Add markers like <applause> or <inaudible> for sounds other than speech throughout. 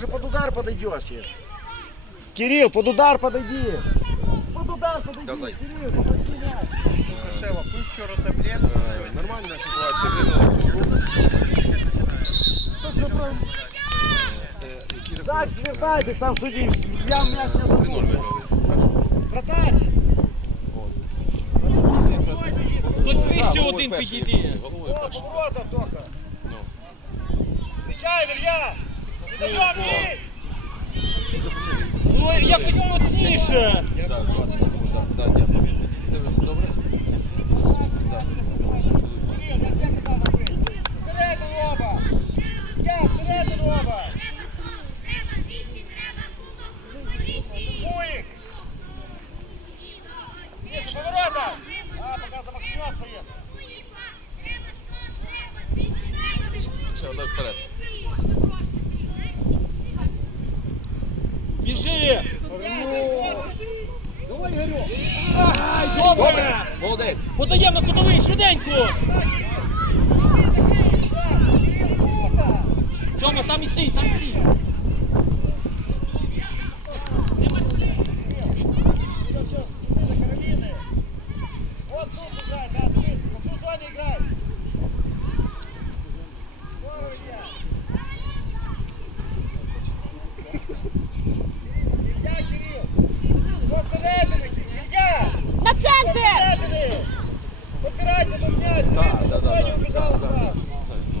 уже под удар подойдешь. Кирилл, под удар подойди. Под удар подойди, Давай. Кирилл, подойди. Шева, пив вчора таблетку. Е, Нормальна ситуація виграла цю гру. Что ж вы Які Так, рахунок? звертайтесь, там судді, я мяч не 3-0 забув. виграли. першу Хтось вище один підійди. Головою О, перший. Ну. Встречай, Илья! Не даем, бей! Ну якось моцніше. Так, 20 секунд, так, так, дякую. Це все добре? Так. Оба! Я, всередину оба! Треба 200, треба кубок футболістів. Муик! Ниже, поворотом! А, пока замахнется ед. Треба 100, треба 200, треба кубок Ще одна вперед. Біжи. Давай, Игорек! Добре. Молодець. Подаємо на кутовий, швиденько. Тьома, там і стій, там стій. Все, все, до Каролины. Вот тут играй, да, ты, в ту зоне играй. Здорово, Илья. Илья, Кирилл. До середини, Илья! На До центр! середини! Подбирайте тут м'яч, Так, дивіться, так, щоб Тоні так, убіжав так, так. вправо. Це, ну.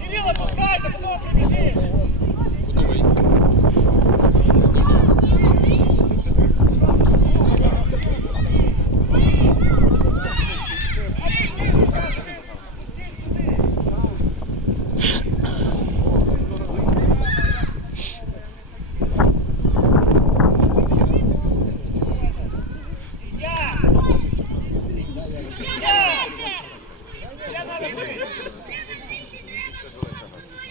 Кирилл, опускайся, потом прибіжиш. Кутовий. Я! Я! Я надо бити.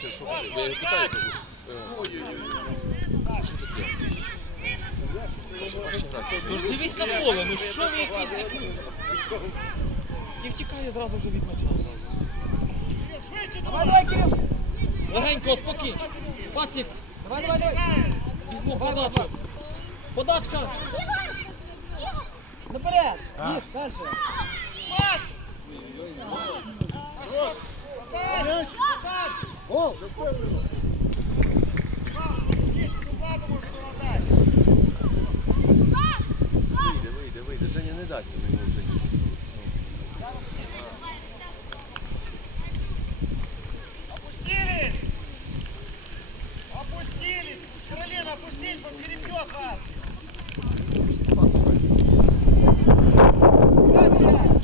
Це що? Ви я питаю, кажу. Е, Ой-ой-ой. Що таке? Може, важче грати. Тож дивись на поле, ну що ви якісь... І втікає зразу вже від м'яча. Давай, давай, Кирилл. Легенько, спокійно. Пасік. Давай, давай, давай. Бігмо, подачу. Подачка. Наперед. Ніж, подай. Гол. Ніж, ну ладно, може, подай. Вийде, вийде, вийде. Женя не дасть йому вже їхати. Опустились! Опустились! Каролина, опустись, он перебьет вас! Давай, блядь!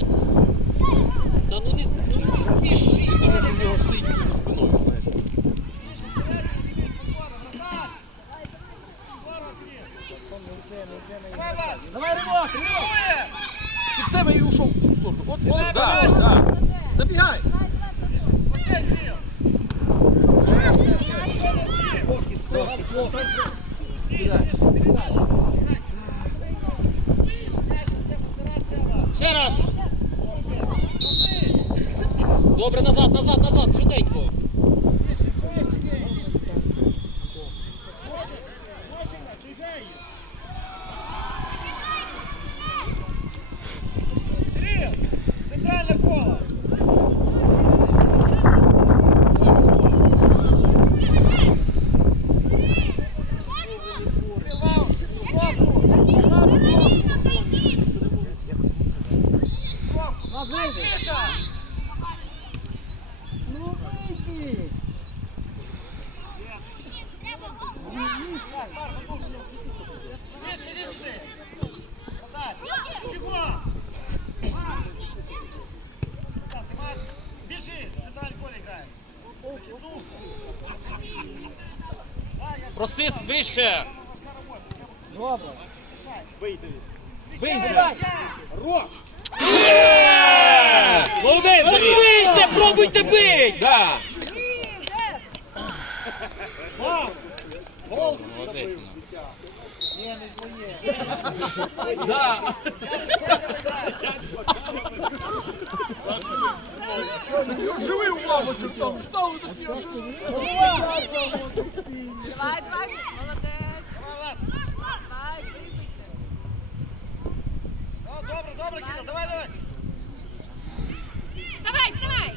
Та ну не, ну не спіши. Тому що в нього стоїть уже за спиною, знаєш. Давай, ремонт! Під себе і ушов в ту сторону. От. Давай, Да, да. Забігай. Ще раз. Добре, назад, назад, назад, швиденько. Кирилл! Вище. Добре! Вийди! Бий, Давай! Молодець, бийте, пробуйте бить. Да. Молодець. Не, не твоє! Да. Оживив мамочок там, такі Давай, давай, молодець. Давай, вибийте. Ну, добре, Кіра, давай, давай. Вставай, вставай.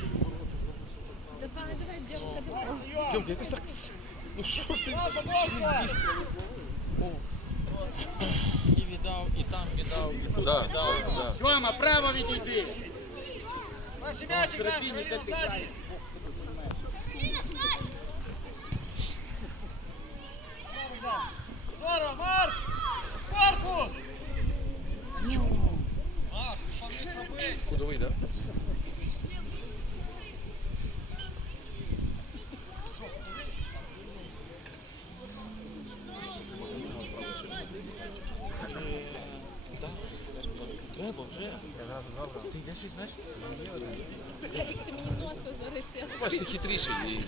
Давай, давай, дівчинка, давай. Якось так. Ну що ж ти? І віддав, і там віддав, і тут Да, віддав. да. Тьома, право відійди. Наші м'ячі, граємо, ззаді. Здорово, Марк! Марку! Кудовий, да? Так, Треба вже. Ти йдеш візьмеш? Ти мені носа зараз. Бачите, хитріший. і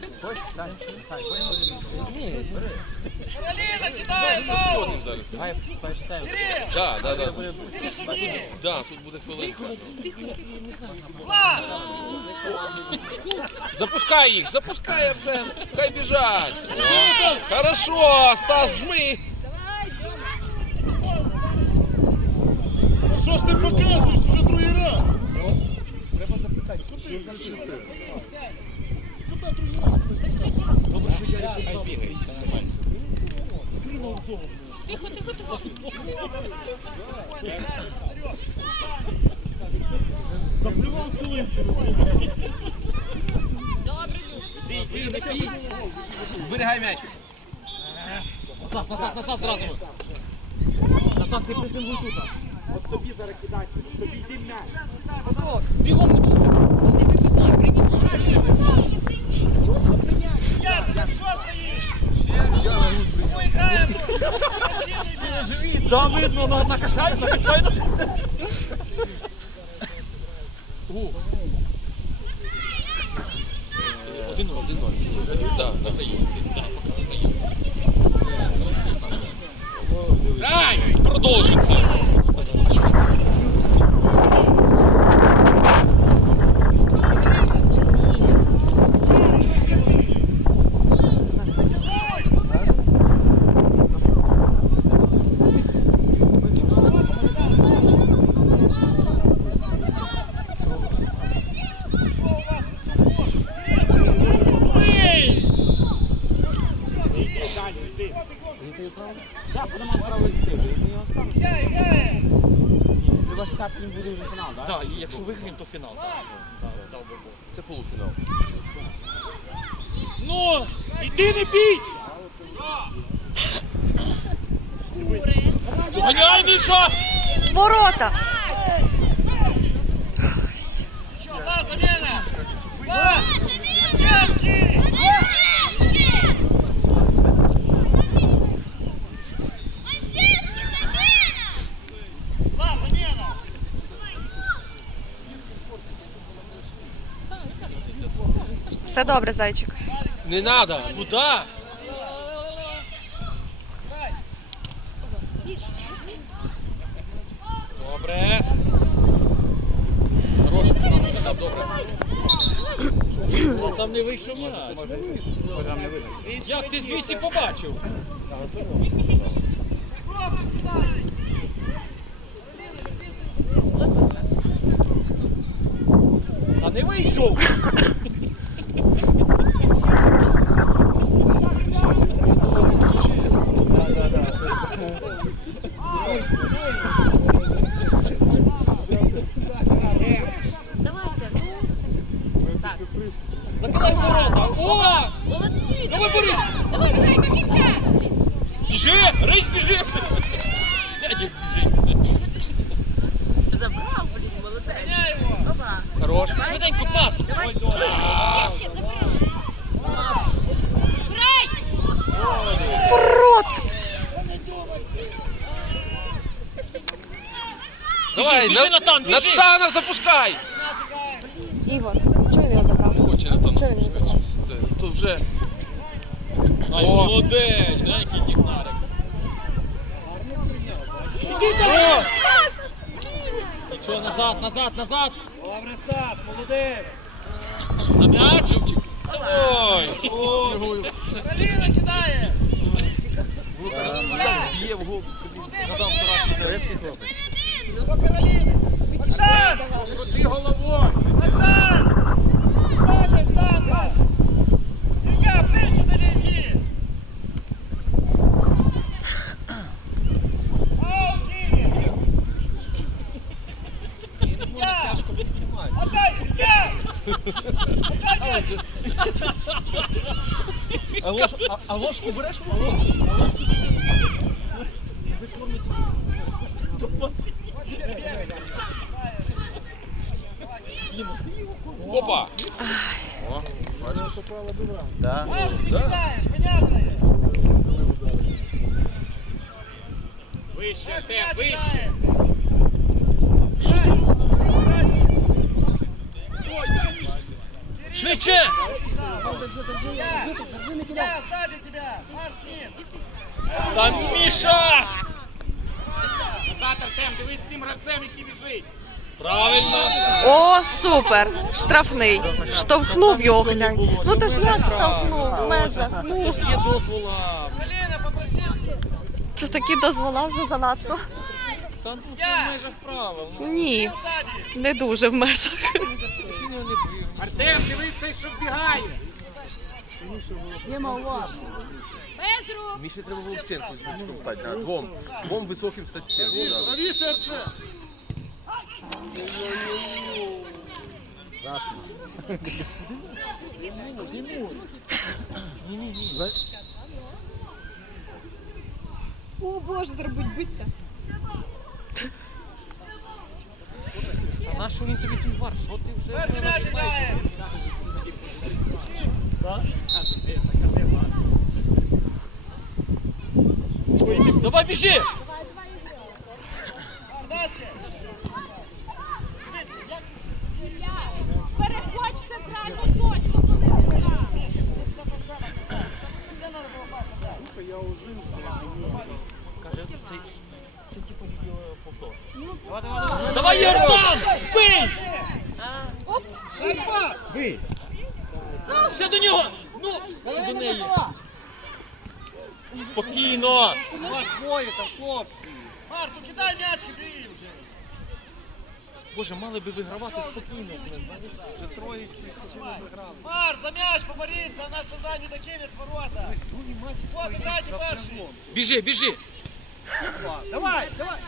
Кароліна кидає, Сходив знову! зараз. Давай перший тайм. Кирил! Да, да, да. Іди сюди! Да, тут буде хвилинка. Влад! <laughs> Запускай їх, запускай, Арсен. Хай біжать. Хорошо, Стас, жми. Давай, Дьома. Що ж ти показуєш вже другий раз? Добре, що Ярик хай бігає. Тихо, тихо, тихо. Добре, Люк. Зберігай м'яч. Назад, назад, назад зразу. Натан, ти приземлуй тут. Тобі зараз кидати, тобі йди м'яч. Бігом тут. Да, видно, на- накачай, накачай. О. Один Один. Да, да. Да, поки. Грай! Продовжиться. Далі, йди. Грає, грає! Не буде вже фінал, так? Так, і якщо виграємо, то фінал. Так, так, дав би Бог. Це полуфінал. Ну, іди не бійся! Доганяй, Міша! Ворота! Добре, зайчик. Не надо. Куда? Добре. Хороший, там добре. Там не вийшов м'яч. Як ти звідси побачив? Та не вийшов. Давайте, ну. Закидай в ворота. О! Молодці! Давай, Борис! Давай, давай, до кінця! Біжи! Рись, біжи! Дядя, біжи. Забрав, блін, молодець. Опа. Хорош. Швиденько пас! Ще, ще, забрав. Грай! Фрот! Давай, біжи, Натан, біжи. Натана запускай. Ігор, чого він його забрав? Хоче Натан. Чого він не забрав? Вже Ай, молодець! Глянь, який технарик. Нічого, назад, назад, назад! Добре, Стас, молодець. На м'яч, Любчик. Ой! Кароліна кидає. Б'є в гол. Згадав вчорашній крепкий хлопець. До а ложку береш в руку? Опа! О, бачиш? Да. Аут, ти кидаєш, понятно є? Вище, Наш те, м'яч вище. Швидше! Я! Я сзади тебя! Марш с ним! Та Міша! Назад, Артем, дивись з цим гравцем, який біжить. Правильно! О, супер! Штрафний. Штовхнув його, глянь. Ну ти ж як штовхнув в межах. Ну, Є дозвола. Галина, попроси! це такі дозвола вже занадто. Та ну це в межах правил. Ну, Ні, не дуже в межах. Ще не бив. Артем, дивись цей, що вбігає. Без рук. Міші треба було в сітку з бочком стати. Да. Двом. Двом високим стати в сітку. Да. Правіше, Арце! О, Боже, зробить биться. А на що він тобі той вар? Що ти вже? Перший м'яч грає! Давай біжи! Дальше! Переходь в центральну точку. Пас отдати. Каже, це, це типу відео повтор. Давай, Ярсан! Бий! Ви! Ще до нього! Ну, до неї. Спокійно! У вас двоє там, хлопці! Марту, кидай м'яч і бій вже! Боже, мали би вигравати спокійно. Вже троєчку Марш, за м'яч поборіться, вона ж туди не докинет ворота! Вот, играйте перший! Біжи, біжи! Давай, давай!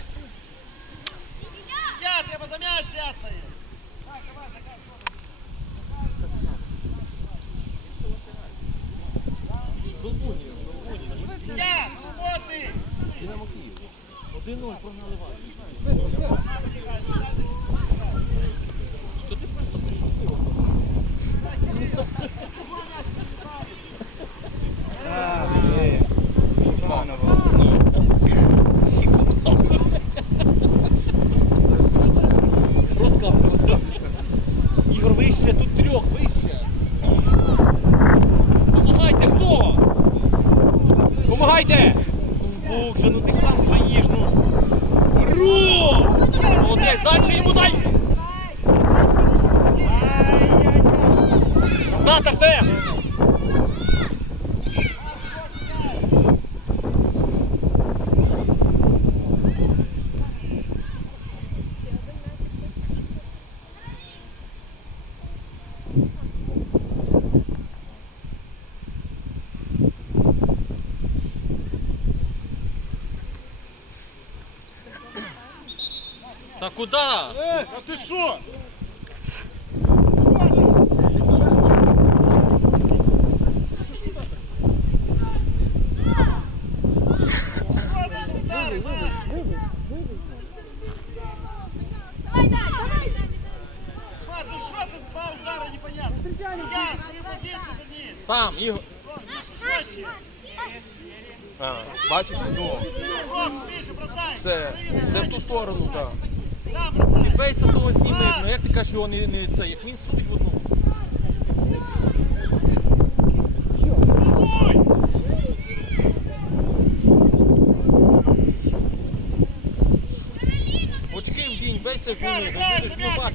Я, треба за м'яч взяться! Так, давай, закай, Я, Київ. 1-0 прогнали вас. Розкав, розкав. Ігор, вище, тут трьох, вище. Помагайте, хто? Помагайте! Бог же, ну ти сам стоїш, ну. Ру! Молодець, дальше йому дай! Назад, Артем! Та куди? А ти що? Давай, дай, давай. Март, ну що це два удари непонятно? Я, свою позицію верни! Сам, Ігор. Бачиш, ну, Рок, це, це в ту сторону, так. Там бейся того зніми, ну як ти кажеш, його не, не це, як він судить в одну. Очки в дінь, бейся зніми, играй, будеш за